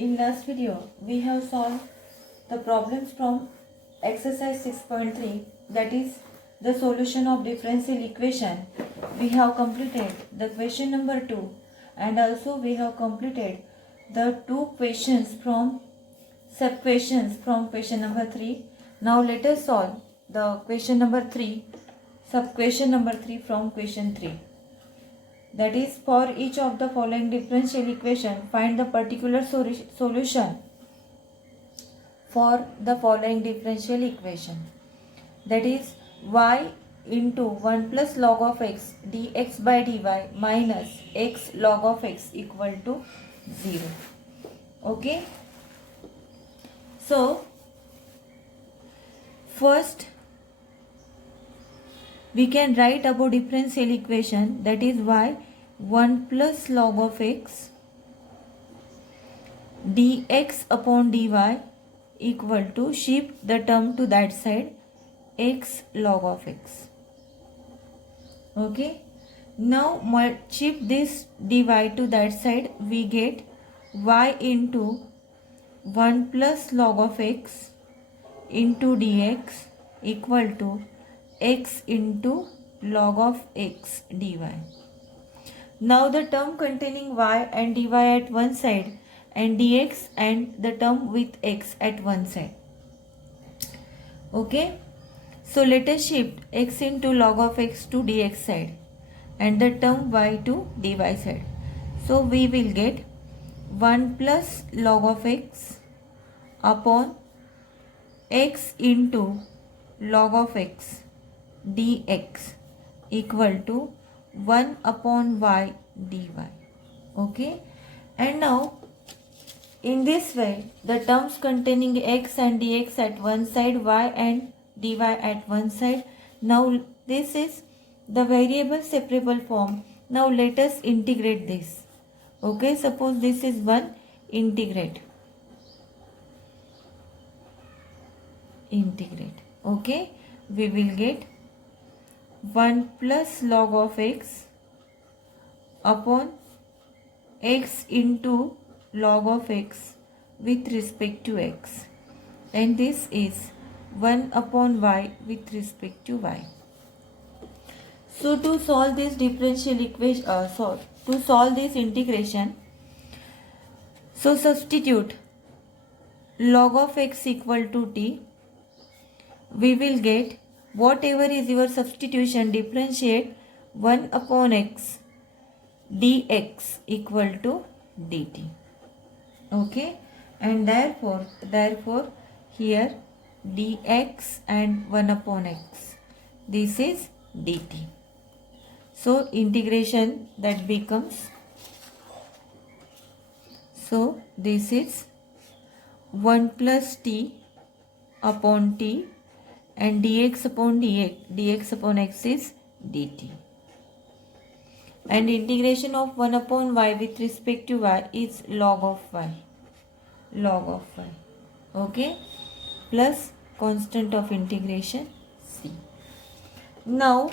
In last video, we have solved the problems from exercise 6.3, that is the solution of differential equation. We have completed the question number 2 and also we have completed the two questions from sub questions from question number 3. Now let us solve the question number 3, sub question number 3 from question 3. That is, for each of the following differential equation, find the particular solution for the following differential equation. That is, y into 1 plus log of x dx by dy minus x log of x equal to 0. Okay. So, first we can write about differential equation, that is y 1 plus log of x dx upon dy equal to, shift the term to that side, x log of x. Okay. Now shift this dy to that side, we get y into 1 plus log of x into dx equal to x into log of x dy. Now the term containing y and dy at one side and dx and the term with x at one side. Okay. So let us shift x into log of x to dx side and the term y to dy side. So we will get 1 plus log of x upon x into log of x dx equal to 1 upon y dy. Okay. And now in this way, the terms containing x and dx at one side, y and dy at one side. Now this is the variable separable form. Now let us integrate this. Okay, suppose this is 1, integrate. Okay, we will get 1 plus log of x upon x into log of x with respect to x, and this is 1 upon y with respect to y. So to solve this differential equation, to solve this integration, so substitute log of x equal to t. We will get whatever is your substitution, differentiate 1 upon x dx equal to dt. Okay, and therefore here dx and 1 upon x, this is dt. So integration that becomes, so this is 1 plus t upon t and dx upon x is dt, and integration of 1 upon y with respect to y is log of y. Okay, plus constant of integration c. Now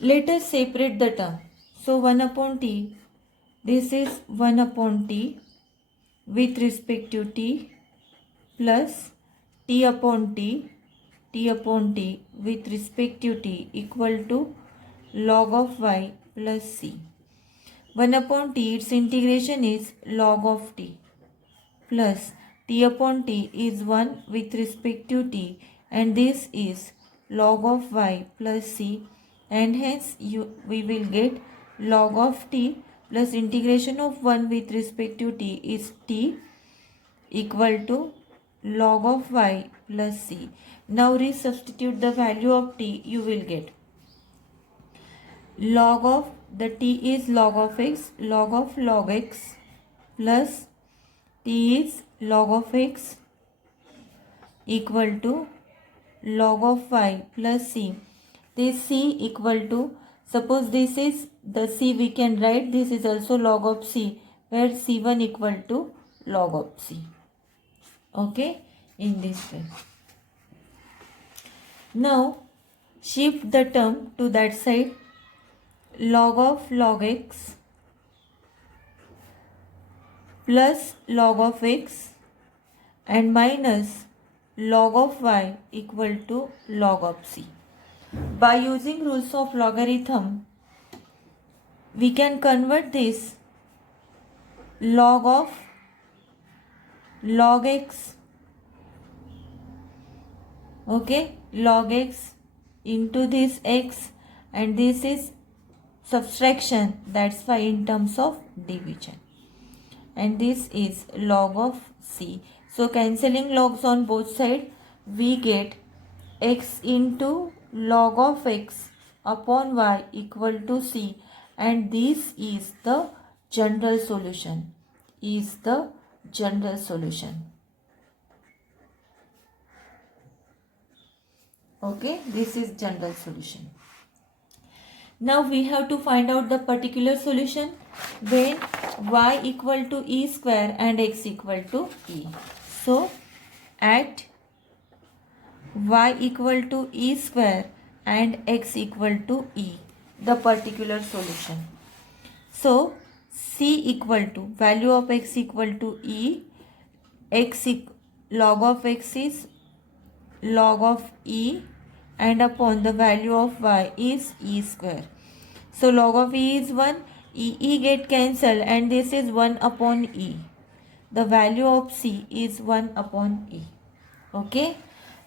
let us separate the term. So 1 upon t, this is 1 upon t with respect to t plus t upon t with respect to t equal to log of y plus c. 1 upon t, its integration is log of t plus t upon t is 1 with respect to t, and this is log of y plus c, and hence we will get log of t plus integration of 1 with respect to t is t equal to log of y plus c. Now resubstitute the value of t, you will get log of the t is log of x, log x plus t is log of x equal to log of y plus c. This c equal to, suppose this is the c, we can write this is also log of c, where c1 equal to log of c. Okay, in this way. Now shift the term to that side. Log of log x plus log of x and minus log of y equal to log of c. By using rules of logarithm, we can convert this log of log x, okay, log x into this x, and this is subtraction, that's why in terms of division, and this is log of c. So cancelling logs on both sides, we get x into log of x upon y equal to c, and this is the general solution, okay, this is general solution. Now we have to find out the particular solution when y equal to e square and x equal to e. So at y equal to e square and x equal to e, the particular solution. So c equal to value of x equal to e, log of x is log of e, and upon the value of y is e square. So log of e is 1, e get cancelled, and this is 1 upon e. The value of c is 1 upon e. Okay,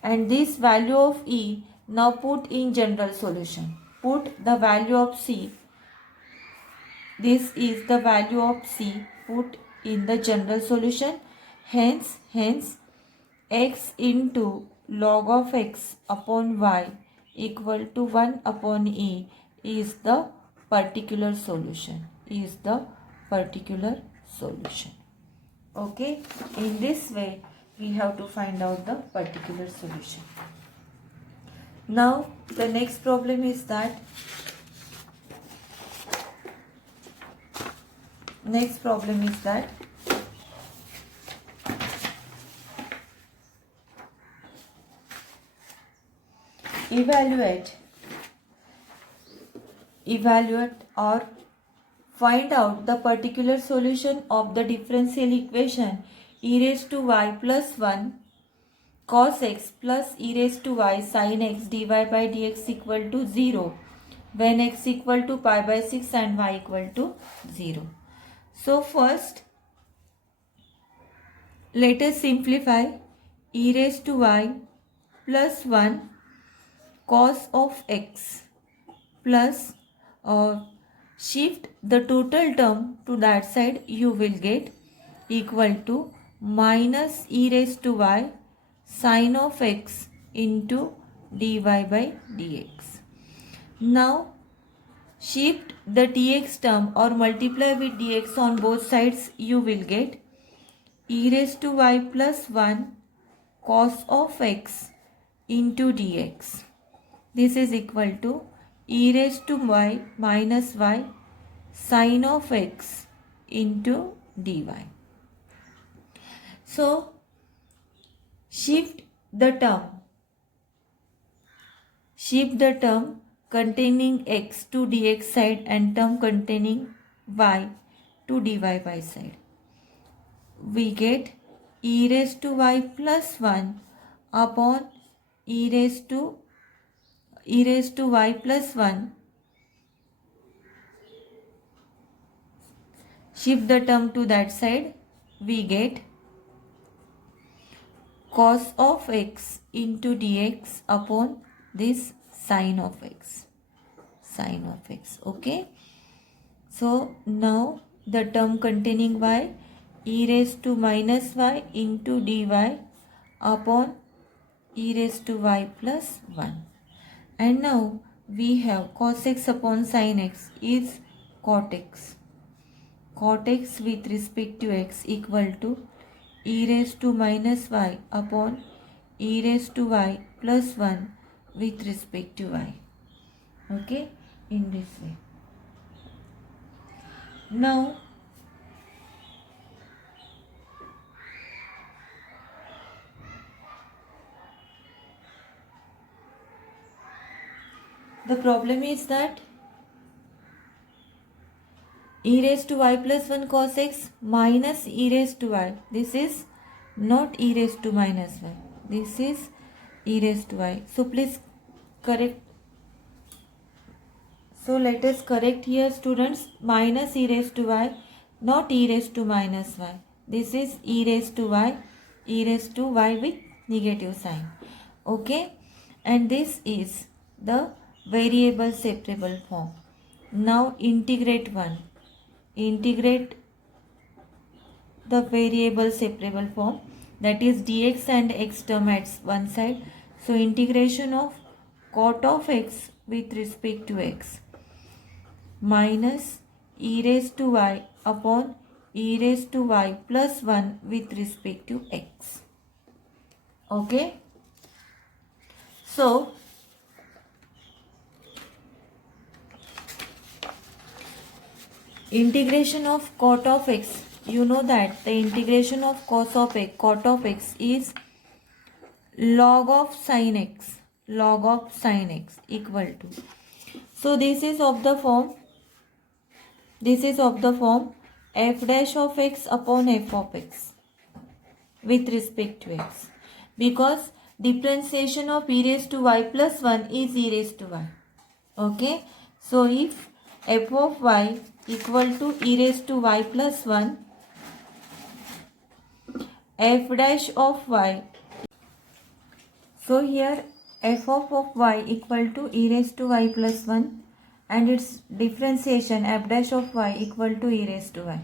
and this value of e now put in general solution. Put the value of c, this is the value of c, put in the general solution. Hence x into log of x upon y equal to 1 upon e is the particular solution, okay. In this way we have to find out the particular solution. Now the next problem is that evaluate or find out the particular solution of the differential equation e raised to y plus 1 cos x plus e raised to y sin x dy by dx equal to 0 when x equal to pi by 6 and y equal to 0. So first let us simplify e raised to y plus 1 cos of x plus shift the total term to that side, you will get equal to minus e raised to y sin of x into dy by dx. Now shift the dx term or multiply with dx on both sides, you will get e raised to y plus 1 cos of x into dx. This is equal to e raised to y minus y sin of x into dy. So shift the term containing x to dx side and term containing y to dy by side. We get e raised to y plus 1 upon e raised to y plus 1. Shift the term to that side, we get cos of x into dx upon this sin of x, okay. So now the term containing y, e raised to minus y into dy upon e raised to y plus 1. And now we have cos x upon sin x is cot x. Cot x with respect to x equal to e raised to minus y upon e raised to y plus 1 with respect to y. Okay, in this way. Now The problem is that e raised to y plus 1 cos x minus e raised to y. This is not e raised to minus y. This is e raised to y. So please correct. So let us correct here, students. Minus e raised to y, not e raised to minus y. This is e raised to y with negative sign. Okay, and this is the variable separable form. Now integrate one. Integrate the variable separable form, that is dx and x term at one side. So integration of cot of x with respect to x minus e raised to y upon e raised to y plus 1 with respect to x. Okay. So integration of cot of x, you know that the integration of cot of x is log of sin x equal to. So this is of the form f dash of x upon f of x with respect to x, because differentiation of e raised to y plus 1 is e raised to y. Okay, so if f of y equal to e raised to y plus 1, f dash of y, so here f of y equal to e raised to y plus 1 and its differentiation f dash of y equal to e raised to y.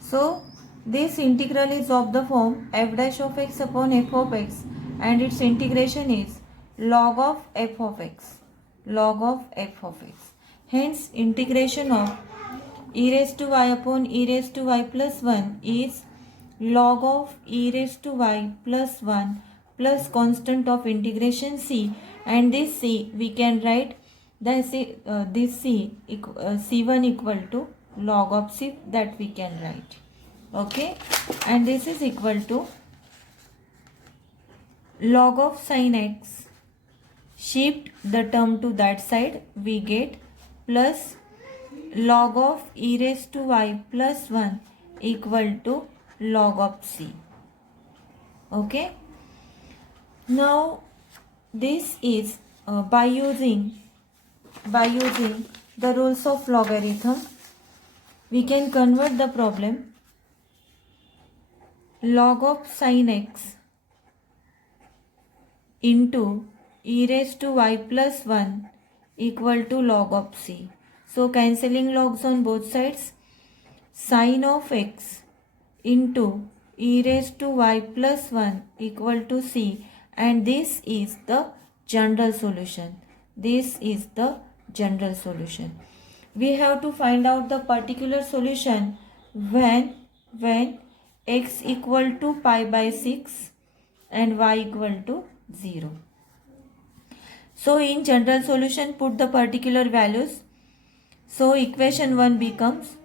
So this integral is of the form f dash of x upon f of x and its integration is log of f of x. Hence integration of e raised to y upon e raised to y plus 1 is log of e raised to y plus 1 plus constant of integration c, and this c we can write this c1 equal to log of c, that we can write. Okay, and this is equal to log of sin x, shift the term to that side, we get plus log of e raised to y plus 1 equal to log of c. Okay, now this is by using the rules of logarithm, we can convert the problem. Log of sin x into e raised to y plus 1 equal to log of c. So cancelling logs on both sides, sin of x into e raised to y plus 1 equal to c, and this is the general solution. We have to find out the particular solution when x equal to pi by 6 and y equal to 0. So in general solution put the particular values. So equation 1 becomes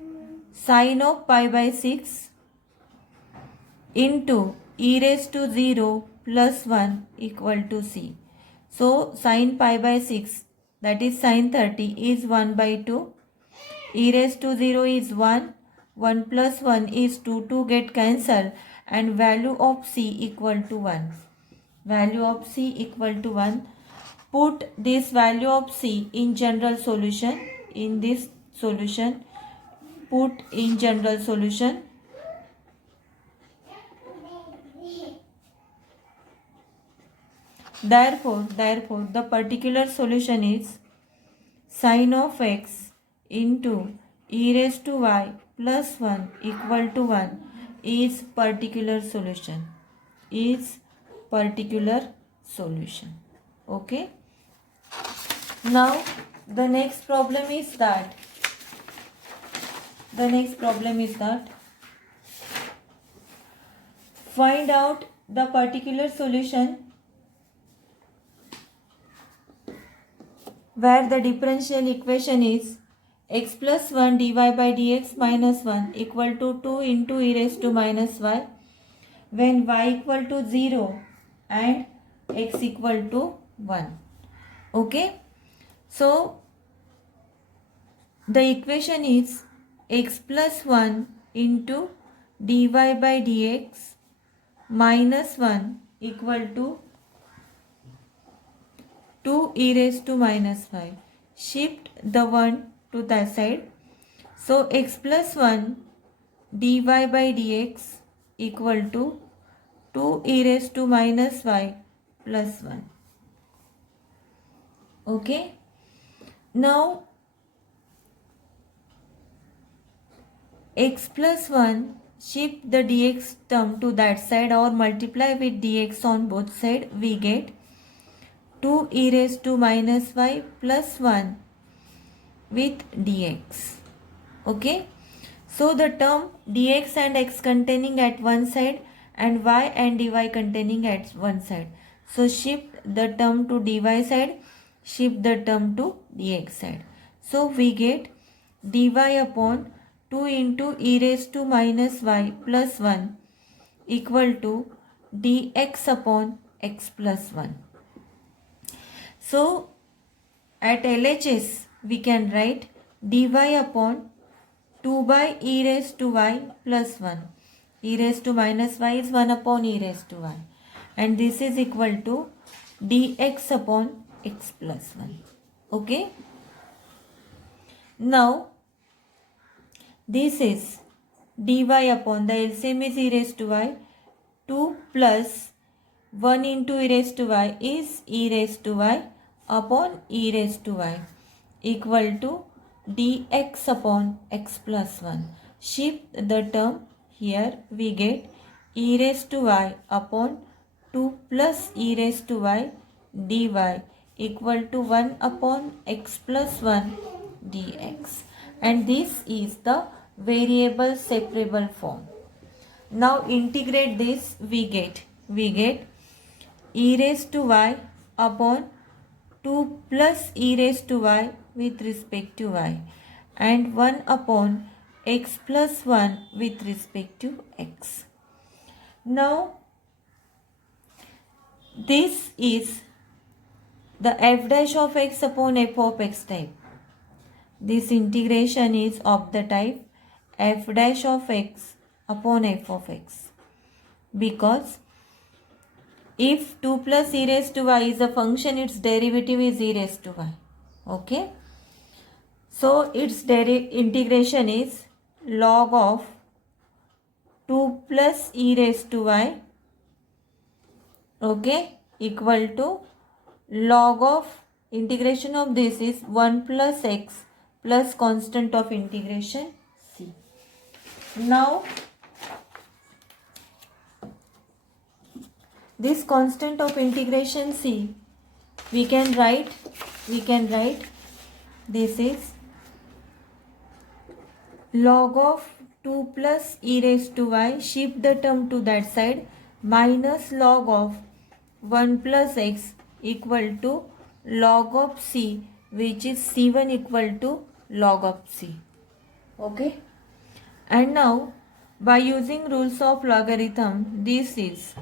sin of pi by 6 into e raised to 0 plus 1 equal to c. So sin pi by 6, that is sin 30, is 1 by 2. E raised to 0 is 1. 1 plus 1 is 2. 2 get cancelled and value of c equal to 1. Put this value of c in general solution. In this solution, put in general solution. Therefore, the particular solution is sin of x into e raised to y plus 1 equal to 1 is particular solution. Okay. Now the next problem is that find out the particular solution where the differential equation is x plus 1 dy by dx minus 1 equal to 2 into e raised to minus y, when y equal to 0 and x equal to 1. Okay. So the equation is x plus 1 into dy by dx minus 1 equal to 2 e raised to minus 5. Shift the 1 to that side. So x plus 1 dy by dx equal to 2 e raised to minus 5 plus 1. Okay. Now x plus 1, shift the dx term to that side or multiply with dx on both sides, we get 2 e raised to minus 5 plus 1 with dx. Okay. So the term dx and x containing at one side and y and dy containing at one side. So shift the term to dy side, shift the term to dx side. So we get dy upon 2 into e raised to minus y plus 1 equal to dx upon x plus 1. So at LHS we can write dy upon 2 by e raised to y plus 1. E raised to minus y is 1 upon e raised to y. And this is equal to dx upon x plus 1. Okay. Now this is dy upon the LCM is e raised to y. 2 plus 1 into e raised to y is e raised to y upon e raised to y equal to dx upon x plus 1. Shift the term here, we get e raised to y upon 2 plus e raised to y dy equal to 1 upon x plus 1 dx. And this is the variable separable form. Now integrate this, we get e raised to y upon 2 plus e raised to y with respect to y and 1 upon x plus 1 with respect to x. Now this is the f dash of x upon f of x type. This integration is of the type f dash of x upon f of x, because if 2 plus e raised to y is a function, its derivative is e raised to y. Okay. So its integration is log of 2 plus e raised to y, okay, equal to log of integration of this is 1 plus x plus constant of integration c. Now this constant of integration c, we can write this is log of 2 plus e raised to y, shift the term to that side, minus log of 1 plus x equal to log of c, which is c1 equal to log of c. Okay. And now by using rules of logarithm, this is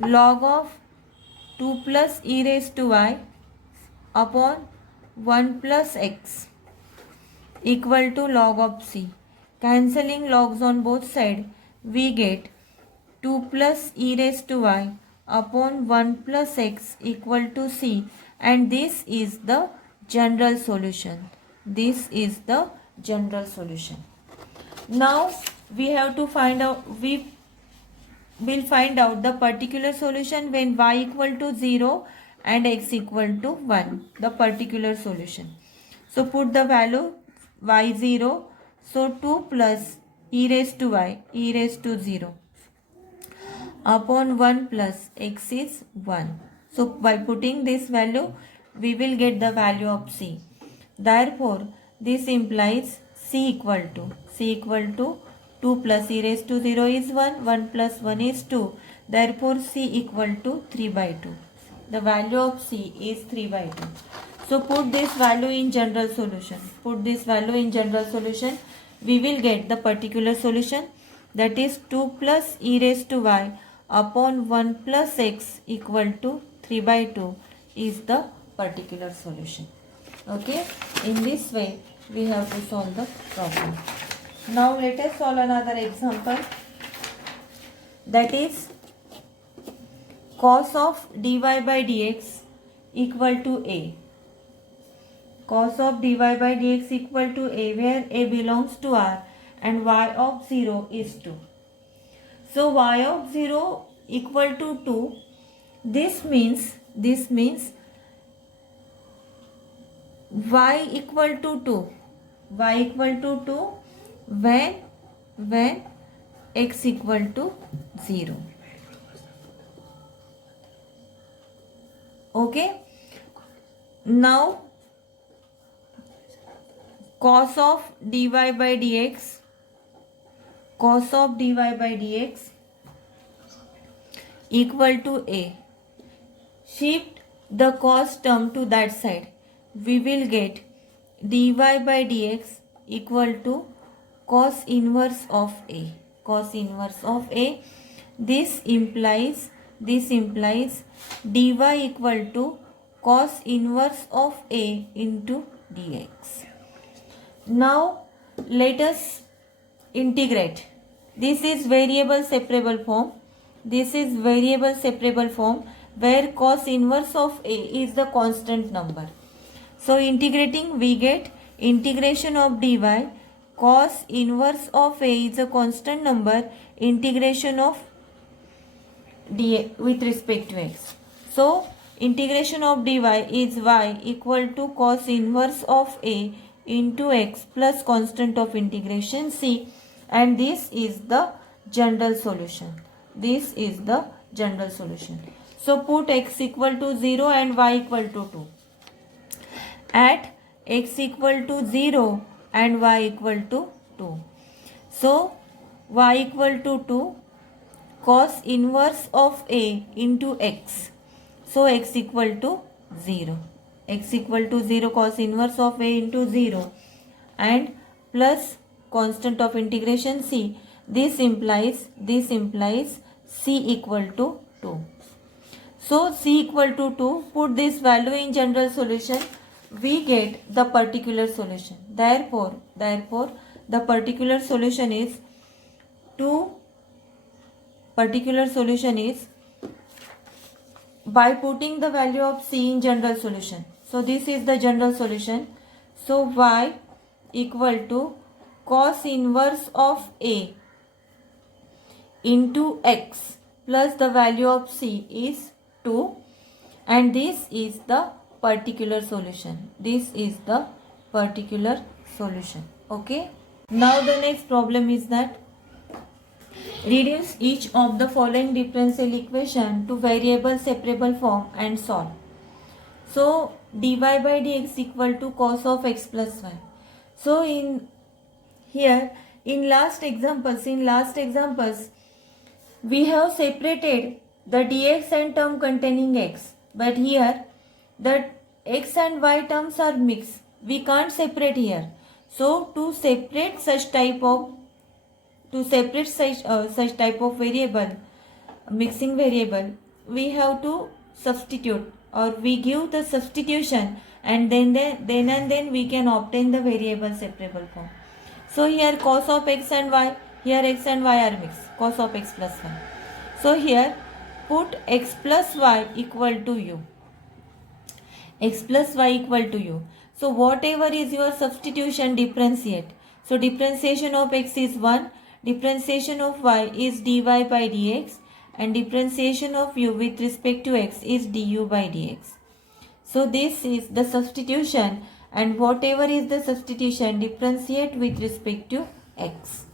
log of 2 plus e raised to y upon 1 plus x equal to log of c. Cancelling logs on both sides, we get 2 plus e raised to y upon 1 plus x equal to c, and this is the general solution. This is the general solution. Now we have to find out, we will find out the particular solution when y equal to 0 and x equal to 1, the particular solution. So put the value y0, so 2 plus e raised to y, e raised to 0 upon 1 plus x is 1. So by putting this value, we will get the value of c. Therefore this implies c equal to 2 plus e raised to 0 is 1, 1 plus 1 is 2. Therefore c equal to 3 by 2. The value of c is 3 by 2. So put this value in general solution. We will get the particular solution, that is 2 plus e raised to y upon 1 plus x equal to 3 by 2 is the particular solution. Okay, in this way we have to solve the problem. Now let us solve another example, that is cos of dy by dx equal to a. Cos of dy by dx equal to a, where a belongs to R and y of 0 is 2. So y of 0 equal to 2. This means y equal to 2. Y equal to 2 when x equal to 0. Okay. Now cos of dy by dx equal to a. Shift the cos term to that side. We will get dy by dx equal to cos inverse of a. Cos inverse of a. This implies dy equal to cos inverse of a into dx. Now let us integrate. This is variable separable form. Where cos inverse of a is the constant number. So integrating, we get integration of dy, cos inverse of a is a constant number, integration of dx with respect to x. So integration of dy is y equal to cos inverse of a into x plus constant of integration c, and this is the general solution. So put x equal to 0 and y equal to 2. At x equal to 0 and y equal to 2. So y equal to 2 cos inverse of a into x. So x equal to 0. Cos inverse of a into 0 and plus constant of integration c. This implies c equal to 2. So c equal to 2, put this value in general solution, we get the particular solution. Therefore the particular solution is by putting the value of c in general solution. So this is the general solution. So y equal to cos inverse of a into x plus the value of c is 2, and this is the particular solution. Okay. Now the next problem is that reduce each of the following differential equation to variable separable form and solve. So dy by dx equal to cos of x plus y. So in last examples we have separated the dx and term containing x, but here the x and y terms are mixed. We can't separate here. So to separate such type of variable, mixing variable, we have to substitute, or we give the substitution, and then we can obtain the variable separable form. So here cos of x and y, here x and y are mixed, cos of x plus y. So here put x plus y equal to u. So whatever is your substitution, differentiate. So differentiation of x is 1, differentiation of y is dy by dx, and differentiation of u with respect to x is du by dx. So this is the substitution, and whatever is the substitution, differentiate with respect to x.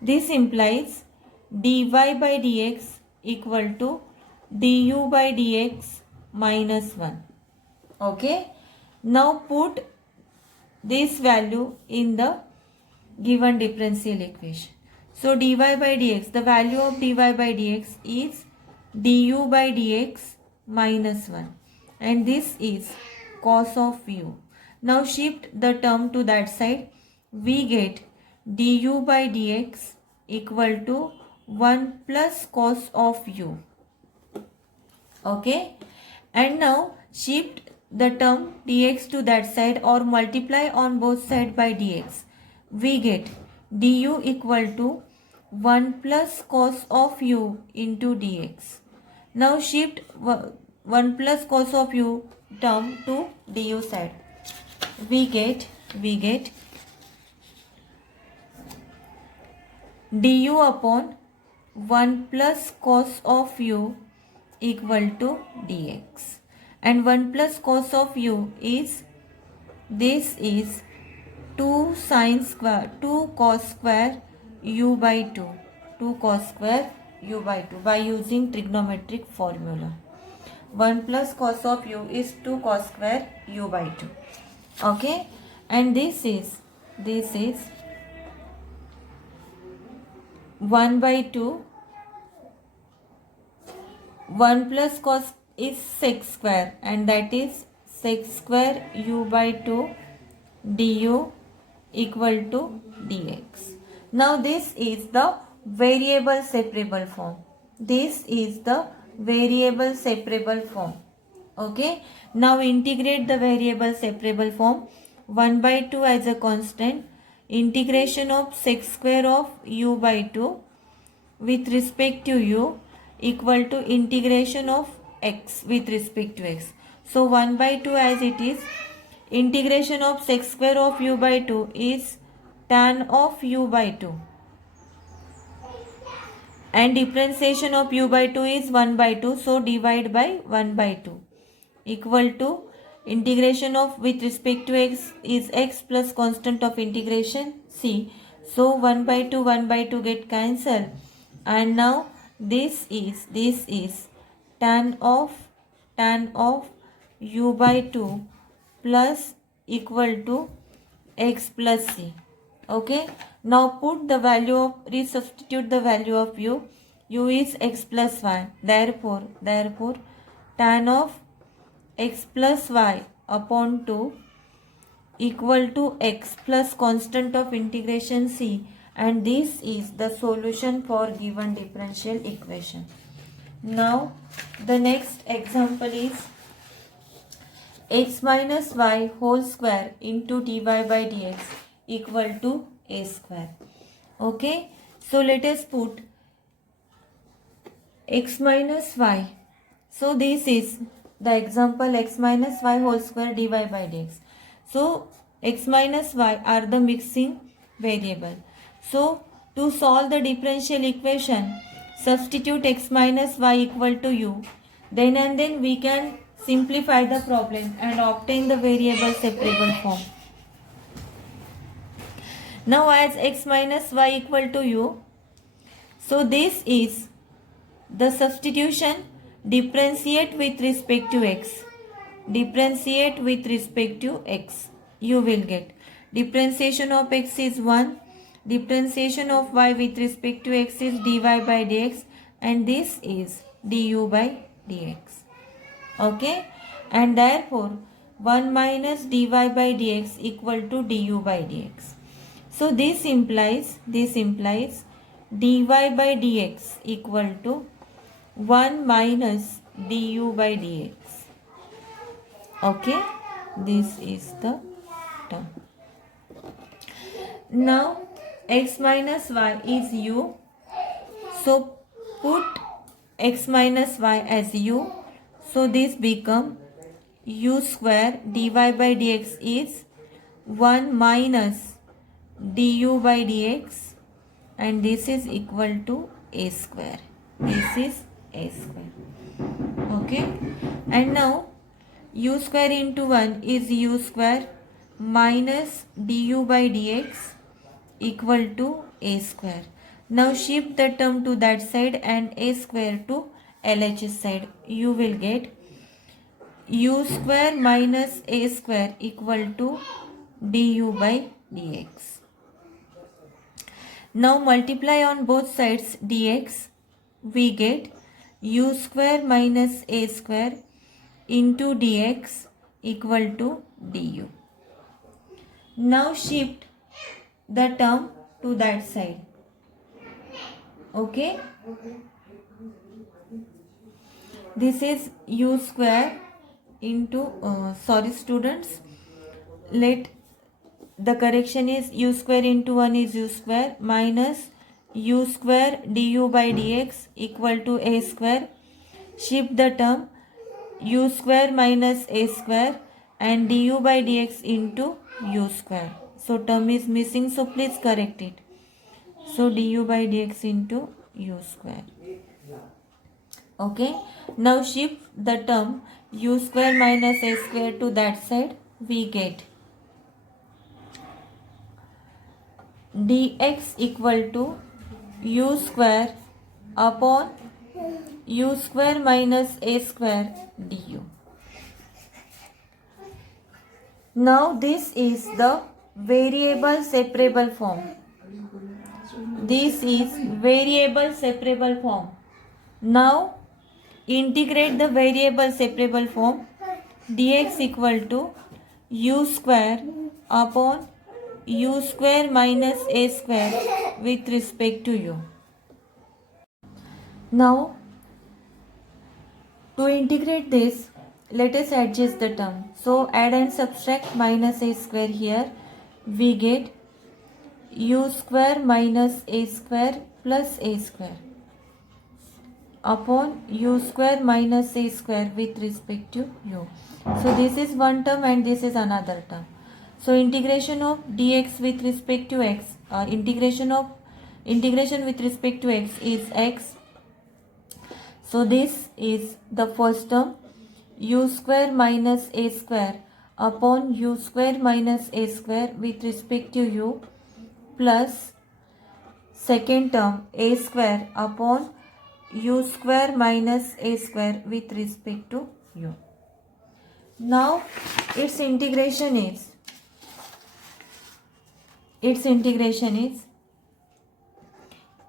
This implies dy by dx equal to du by dx minus 1. Okay. Now put this value in the given differential equation. So dy by dx, the value of dy by dx is du by dx minus 1, and this is cos of u. Now shift the term to that side. We get du by dx equal to 1 plus cos of u. Okay. And now shift the term dx to that side or multiply on both sides by dx, we get du equal to 1 plus cos of u into dx. Now shift 1 plus cos of u term to du side. We get du upon 1 plus cos of u equal to dx, and 1 plus cos of u is, this is 2 sin square 2 cos square u by 2, 2 cos square u by 2 by using trigonometric formula. 1 plus cos of u is 2 cos square u by 2. Okay, and this is 1 by 2. 1 plus cos is sec square, and that is sec square u by 2 du equal to dx. Now this is the variable separable form. This is the variable separable form. Okay, now integrate the variable separable form. 1 by 2 as a constant, integration of sec square of u by 2 with respect to u equal to integration of x with respect to x. So 1 by 2 as it is, integration of sec square of u by 2 is tan of u by 2, and differentiation of u by 2 is 1 by 2, so divide by 1 by 2 equal to integration of with respect to x is x plus constant of integration c. So 1 by 2 get cancelled, and now this is tan of u by 2 plus equal to x plus c. Okay, now put the value of, resubstitute the value of u is x plus y, therefore tan of x plus y upon 2 equal to x plus constant of integration c, and this is the solution for given differential equation. Now the next example is x minus y whole square into dy by dx equal to a square. Okay, so let us put x minus y. So this is the example, x minus y whole square dy by dx. So x minus y are the mixing variable. So to solve the differential equation, substitute x minus y equal to u. Then and then we can simplify the problem and obtain the variable separable form. Now as x minus y equal to u, so this is the substitution, differentiate with respect to x. Differentiate with respect to x. You will get differentiation of x is 1. Differentiation of y with respect to x is dy by dx, and this is du by dx. Okay, and therefore 1 minus dy by dx equal to du by dx. So this implies dy by dx equal to 1 minus du by dx. Okay, this is the term. Now x minus y is u, so put x minus y as u, so this become u square dy by dx is 1 minus du by dx, and this is equal to a square. This is a square. Okay, and now u square into 1 is u square minus du by dx equal to a square. Now shift the term to that side and a square to LHS side. You will get u square minus a square equal to du by dx. Now multiply on both sides dx. We get u square minus a square into dx equal to du. Now shift the term to that side. Okay, this is u square into sorry students, let the correction is u square into 1 is u square minus u square du by dx equal to a square. Shift the term u square minus a square and du by dx into u square. So term is missing, so please correct it. So du by dx into u square. Okay, now shift the term u square minus a square to that side. We get dx equal to u square upon u square minus a square du. Now this is the variable separable form. This is variable separable form. Now integrate the variable separable form. Dx equal to u square upon u square minus a square with respect to u. Now to integrate this, let us adjust the term. So add and subtract minus a square here. We get u square minus a square plus a square upon u square minus a square with respect to u. So this is one term and this is another term. So integration of dx with respect to x, integration with respect to x is x. So this is the first term, u square minus a square upon u square minus a square with respect to u, plus second term a square upon u square minus a square with respect to u. Now its integration is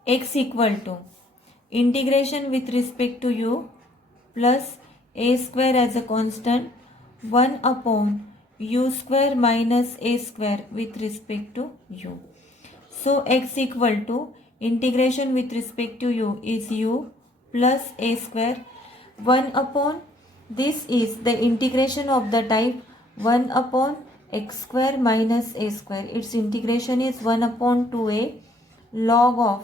x equal to integration with respect to u plus a square as a constant 1 upon u square minus a square with respect to u. So x equal to integration with respect to u is u plus a square 1 upon, this is the integration of the type 1 upon x square minus a square. Its integration is 1 upon 2a log of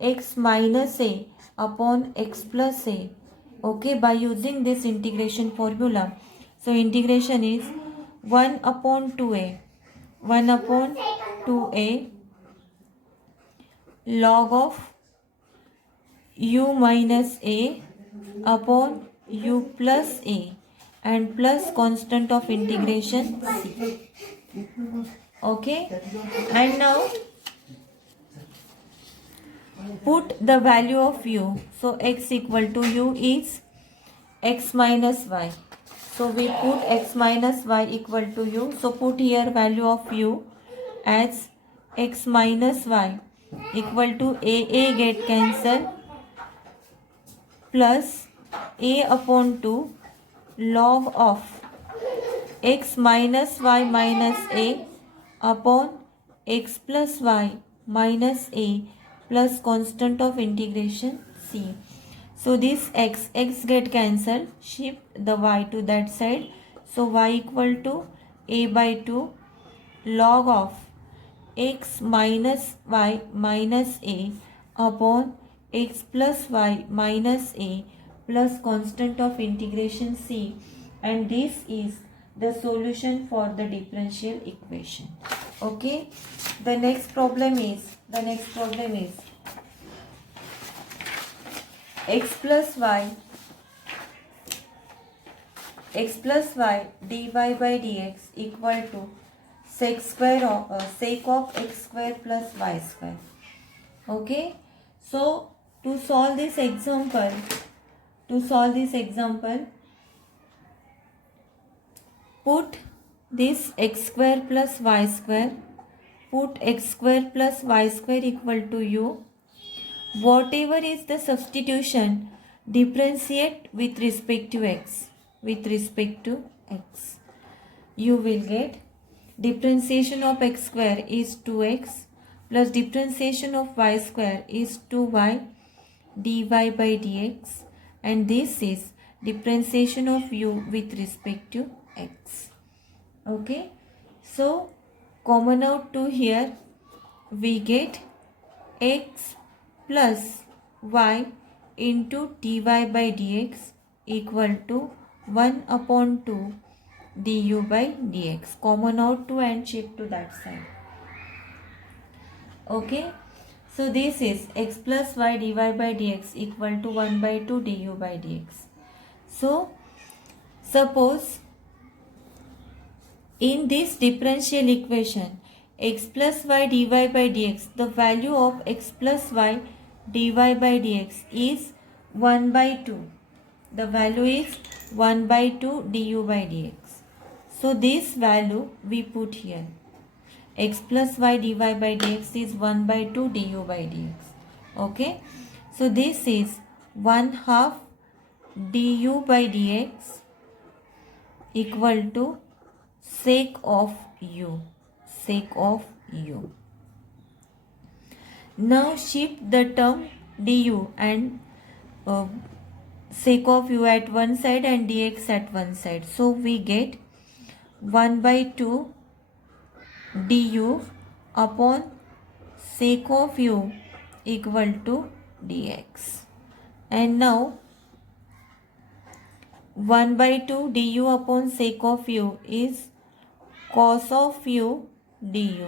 x minus a upon x plus a. Okay, by using this integration formula, so integration is 1 upon 2a log of u minus a upon u plus a and plus constant of integration c. Okay, and now put the value of u. So x equal to u is x minus y. So we put x minus y equal to u. So put here value of u as x minus y equal to a get cancelled plus a upon 2 log of x minus y minus a upon x plus y minus a plus constant of integration c. So this x get cancelled, shift the y to that side. So y equal to a by 2 log of x minus y minus a upon x plus y minus a plus constant of integration c, and this is the solution for the differential equation. Okay, the next problem is x plus y dy by dx equal to sec of x square plus y square. Okay, so to solve this example, put this x square plus y square, put x square plus y square equal to u. Whatever is the substitution, differentiate with respect to x. You will get differentiation of x square is 2x plus differentiation of y square is 2y dy by dx, and this is differentiation of u with respect to x. Okay, so common out to here we get x plus y into dy by dx equal to 1 upon 2 du by dx. Common out to and shift to that side. Okay, so this is x plus y dy by dx equal to 1 by 2 du by dx. So suppose in this differential equation x plus y dy by dx, the value of x plus y dy by dx is 1 by 2. The value is 1 by 2 du by dx. So this value we put here. X plus y dy by dx is 1 by 2 du by dx. Okay. So this is 1 half du by dx equal to sec of u. Sec of u. Now shift the term du and sec of u at one side and dx at one side. So we get 1 by 2 du upon sec of u equal to dx. And now 1 by 2 du upon sec of u is cos of u du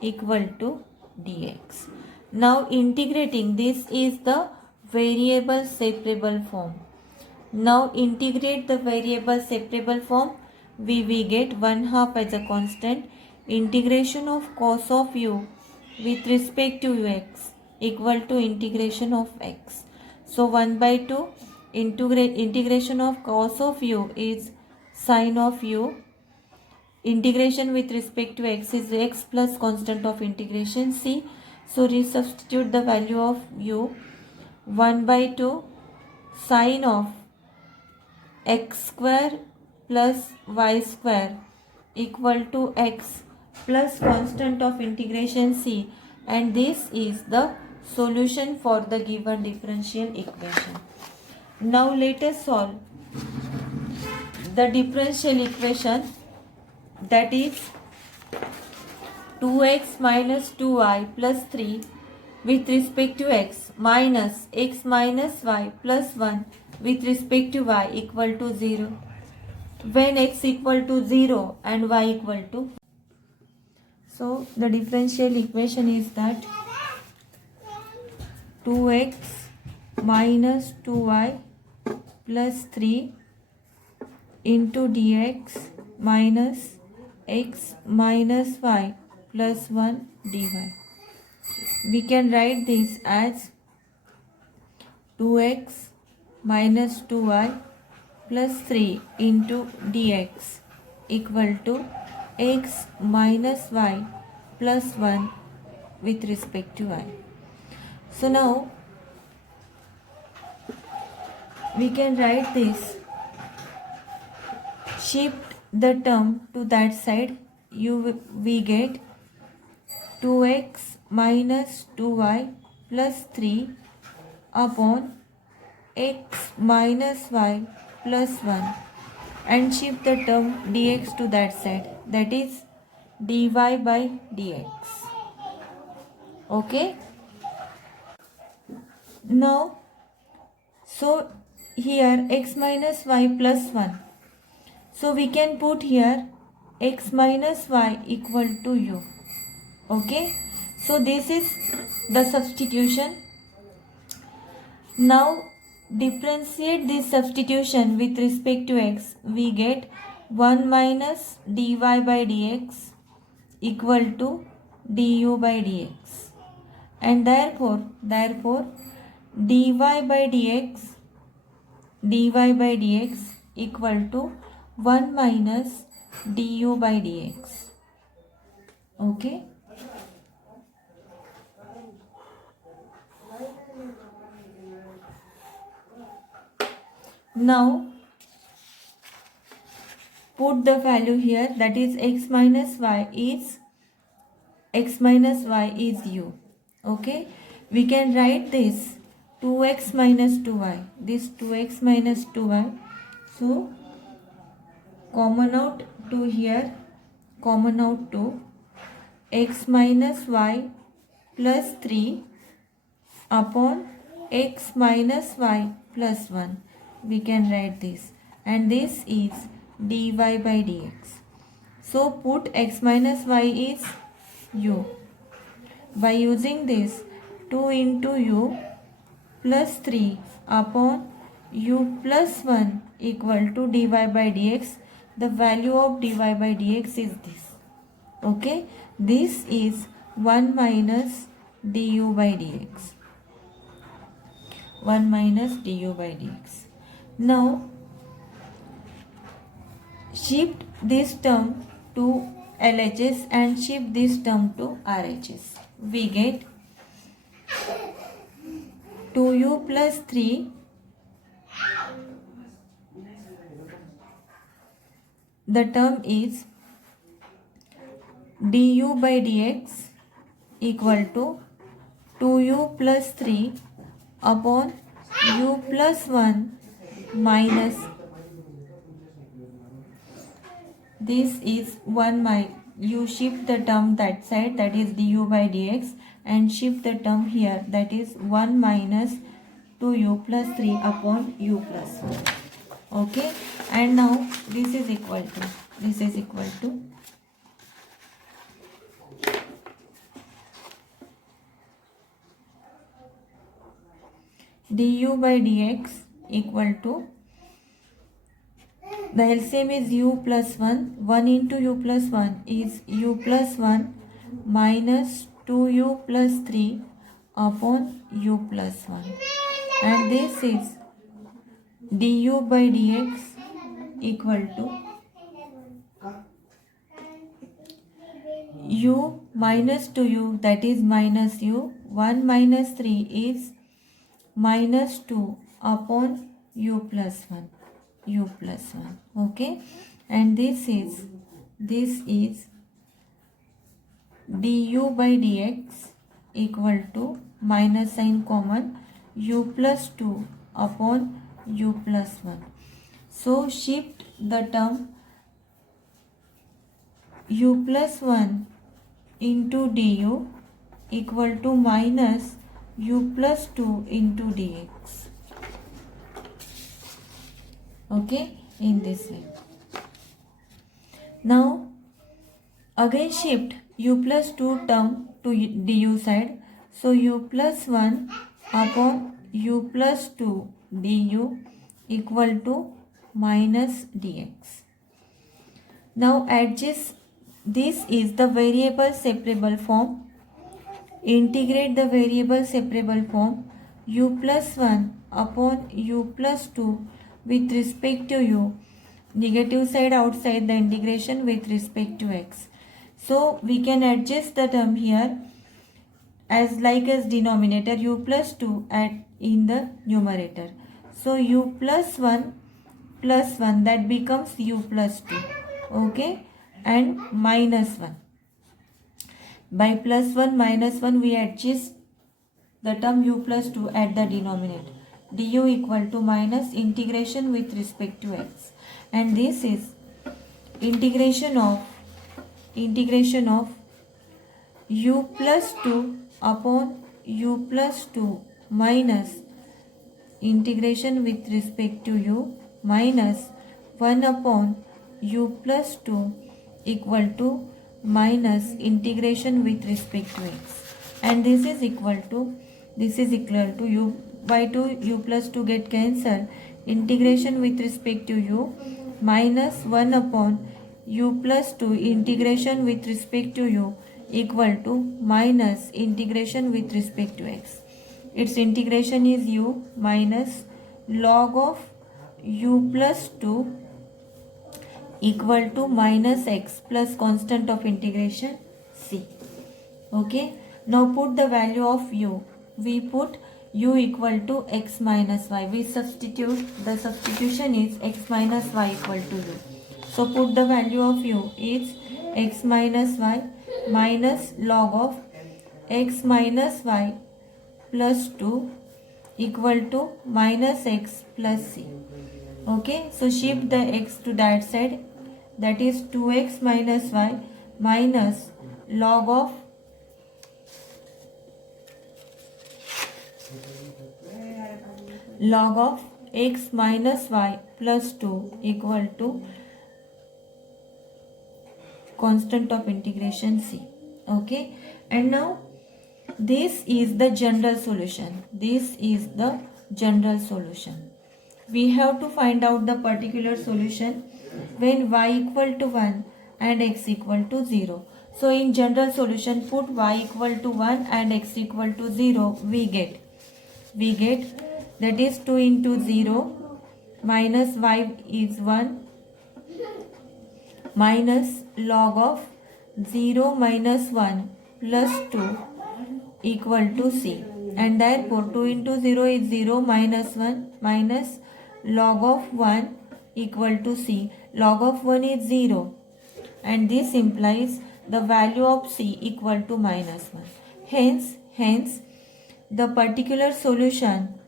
equal to dx. Now integrating, this is the variable separable form. Now integrate the variable separable form. We get 1 half as a constant. Integration of cos of u with respect to x equal to integration of x. So 1 by 2 integration of cos of u is sine of u. Integration with respect to x is x plus constant of integration c. So resubstitute the value of u. 1 by 2 sine of x square plus y square equal to x plus constant of integration c, and this is the solution for the given differential equation. Now let us solve the differential equation, that is 2x minus 2y plus 3 with respect to x minus x minus y plus 1 with respect to y equal to 0 when x equal to 0 and y equal to. So the differential equation is that 2x minus 2y plus 3 into dx minus x minus y plus 1 dy. We can write this as 2x minus 2y plus 3 into dx equal to x minus y plus 1 with respect to y. So now we can write this, shift the term to that side, we get 2x minus 2y plus 3 upon x minus y plus 1 and shift the term dx to that side, that is dy by dx. Okay. Now so here x minus y plus 1, so we can put here x minus y equal to u. Okay, so this is the substitution. Now differentiate this substitution with respect to x. We get 1 minus dy by dx equal to du by dx, and therefore dy by dx equal to 1 minus du by dx. Okay. Now put the value here, that is x minus y is u. Okay, we can write this 2x minus 2y. This 2x minus 2y. So common out 2 here. Common out 2. X minus y plus 3 upon x minus y plus 1. We can write this. And this is dy by dx. So put x minus y is u. By using this, 2 into u plus 3 upon u plus 1 equal to dy by dx. The value of dy by dx is this. Okay. This is 1 minus du by dx. 1 minus du by dx. Now shift this term to LHS and shift this term to RHS. We get 2u plus 3 the term is du by dx equal to 2u plus 3 upon u plus 1 minus this is 1 you shift the term that side, that is du by dx, and shift the term here, that is 1 minus 2u plus 3 upon u plus 1. Okay. And now this is equal to du by dx equal to, the LCM is u plus 1. 1 into u plus 1 is u plus 1 minus 2u plus 3 upon u plus 1. And this is du by dx equal to u minus 2u, that is minus u. 1 minus 3 is minus 2 upon u plus 1. U plus 1. Okay. And this is du by dx equal to minus sign common u plus 2 upon u plus 1. So shift the term u plus 1 into du equal to minus u plus 2 into dx. Okay, in this way. Now again shift u plus 2 term to du side. So u plus 1 upon u plus 2 du equal to minus dx. Now adjust, this is the variable separable form. Integrate the variable separable form u plus 1 upon u plus 2 with respect to u. Negative side outside the integration with respect to x. So we can adjust the term here as denominator u plus 2 in the numerator. So u plus 1 that becomes u plus 2. Okay. And minus 1. By plus 1 minus 1 we adjust the term u plus 2 at the denominator. Du equal to minus integration with respect to x. And this is integration of u plus 2 upon u plus 2 minus integration with respect to u minus 1 upon u plus 2 equal to minus integration with respect to x. And this is equal to u by 2, u plus 2 get cancelled. Integration with respect to u minus 1 upon u plus 2 integration with respect to u equal to minus integration with respect to x. Its integration is u minus log of u plus 2 equal to minus x plus constant of integration c. Okay. Now put the value of u. We put u equal to x minus y. We substitute, the substitution is x minus y equal to u. So put the value of u is x minus y minus log of x minus y plus 2 equal to minus x plus c. Okay, so shift the x to that side, that is 2x minus y minus log of x minus y plus 2 equal to constant of integration c. Okay, and now this is the general solution. This is the general solution. We have to find out the particular solution when y equal to 1 and x equal to 0. So in general solution, put y equal to 1 and x equal to 0, we get that is 2 into 0 minus y is 1 minus log of 0 minus 1 plus 2 equal to c, and therefore 2 into 0 is 0 minus 1 minus log of 1 equal to c. Log of 1 is 0, and this implies the value of c equal to minus 1. Hence the particular solution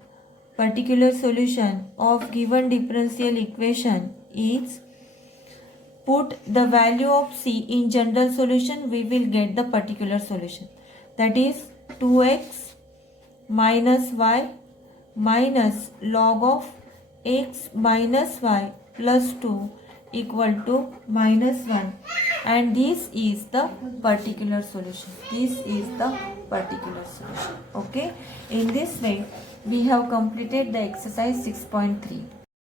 of given differential equation is, put the value of c in general solution, we will get the particular solution, that is 2x minus y minus log of x minus y plus 2 equal to minus 1, and this is the particular solution. Okay, in this way we have completed the exercise 6.3.